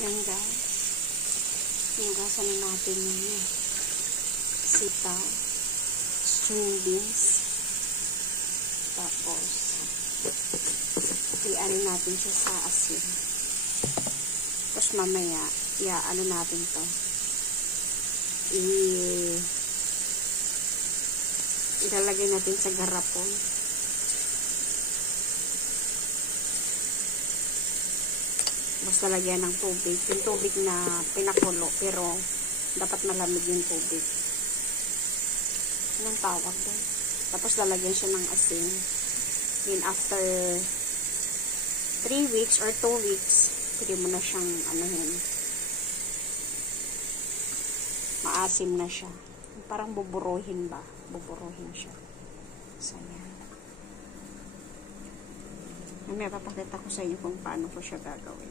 Yan guys. Hinugasan na natin yung sitaw, string beans. Tapos, i-ano natin siya sa asin. Tapos mamaya, ano natin to. Ilalagay natin sa garapon. Basta lagyan ng tubig. Yung tubig na pinakulo, pero dapat malamig yung tubig. Anong tawag doon? Tapos lalagyan siya ng asin. Then after 3 weeks or 2 weeks, pwede mo na siyang anuhin. Maasim na siya. Parang buburuhin ba? Buburuhin siya. So, yan. Mamaya papakita ko sa inyo kung paano ko siya gagawin.